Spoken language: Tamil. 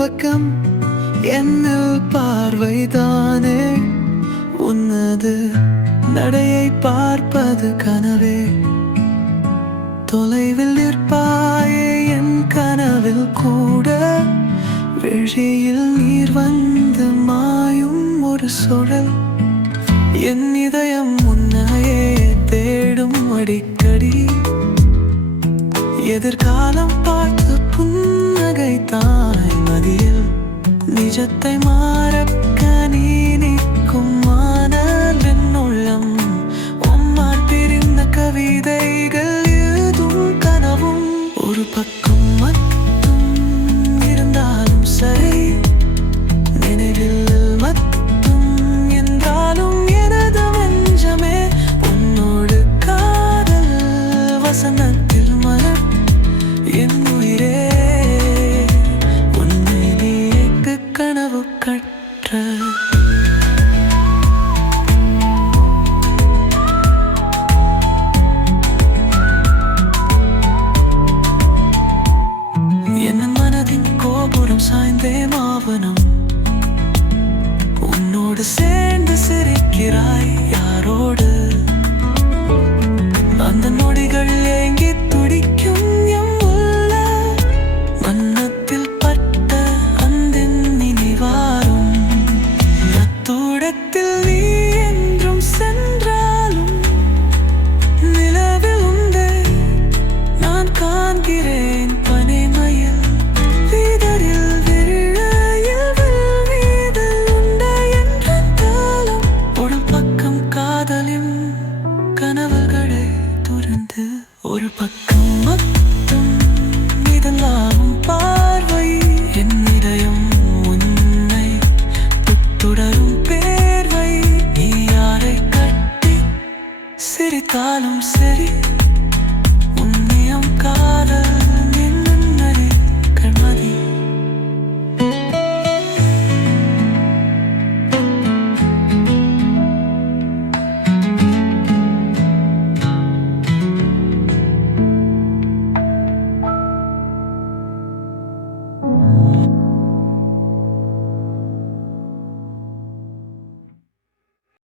பக்கம் என்னில் பார்வைதானே உன்னது நடையை பார்ப்பது கனவே தொலைவில் நிற்பாயே என் கனவில் கூட விழியில் நீர் வந்து மாயும் ஒரு சுழல் என் இதயம் உன்னையே தேடும் அடிக்கடி எதிர்காலம் பார்த்து புன்னகை தாய் மதியில் நிஜத்தை மாற